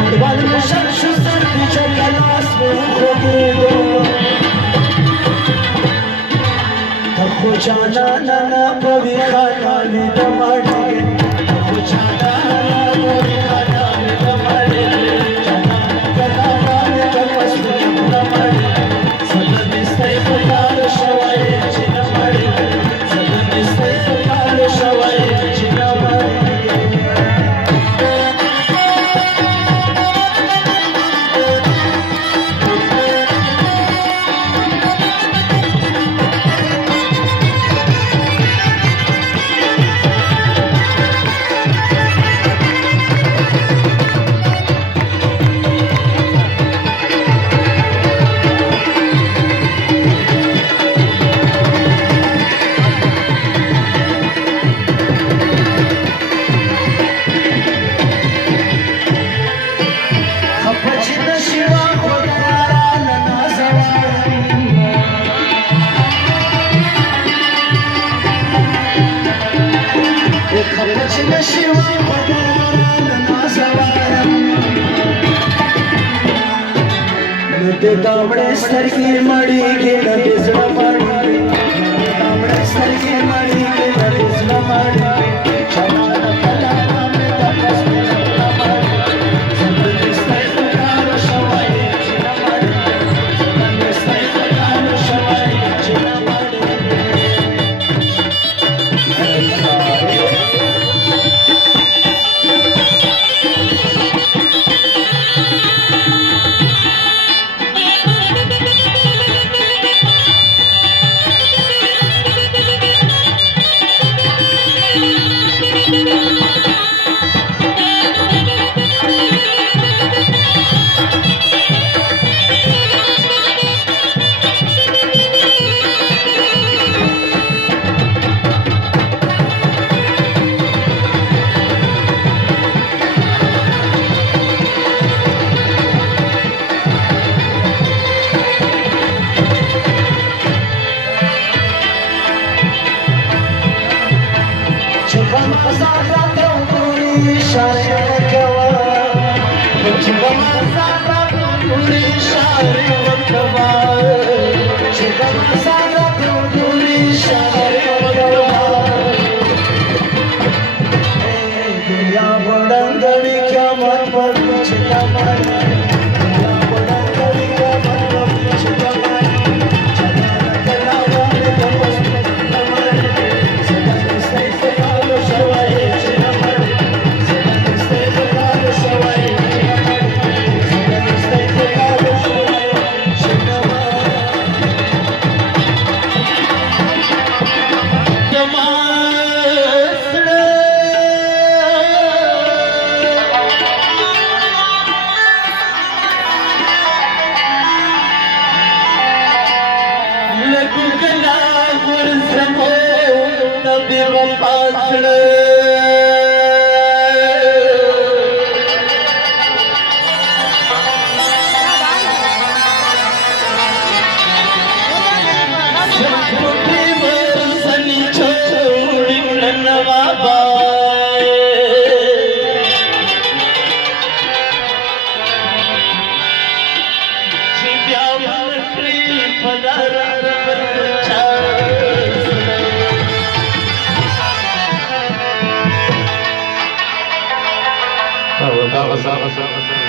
والمشان شو صرت جل اسمي وخديده تخو جانا نانا بوي خانا لي دماغي تخو جانا نانا بوي خانا لي دماغي جانا كلا نانا كلا سوي دماغي سدن استي خدار شوي جنماري سدن استي خدار شوي جنماري तांबड़े सरकी मड़ी के नदिसड़ा माड़ी तांबड़े सरकी मड़ी के नदिसड़ा माड़ी चला कला में तपस में माड़ी संत से कार शवाई चिना माड़ी संत से कार शवाई चिना माड़ी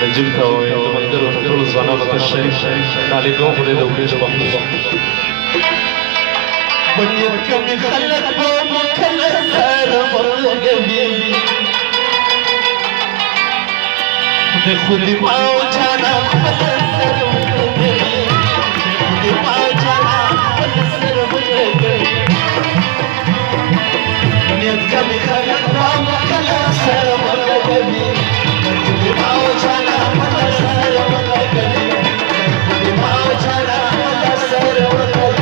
نجيب كوي تمنقر وفكر الزنانة الشيء علي قوم خلي وكيش بحث بنيتكم خلت بوم خلت سار مرغبي خودي ما جانا خلت سار مرغبي خودي ما جانا خلت سار مرغبي بنيتكم خلت بوم خلت سار مرغبي خودي ما جانا خلت سار مرغبي خودي ما جانا خلت سار مرغبي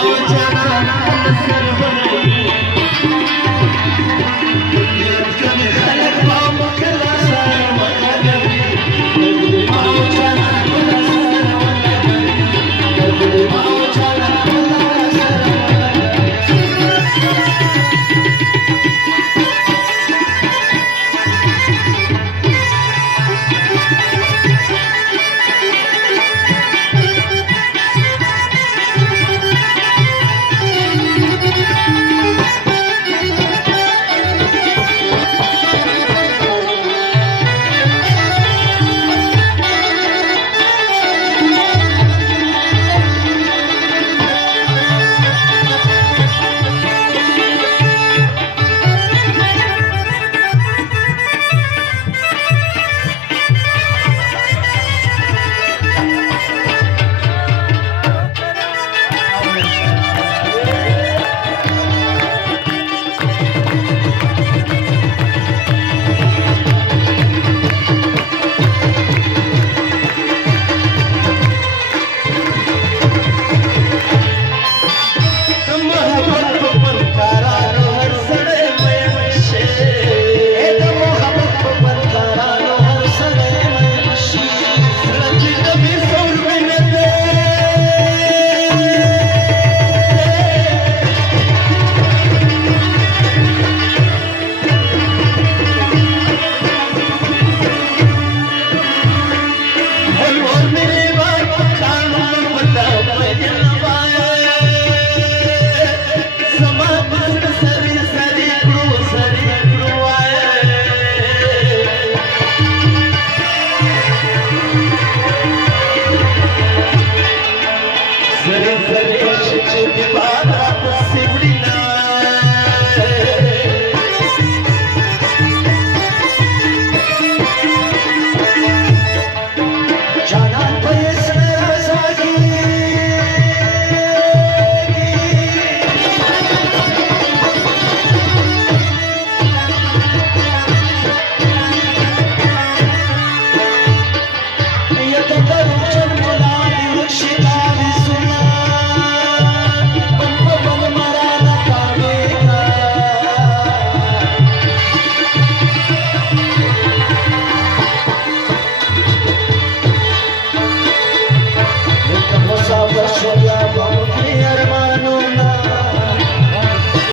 આવજા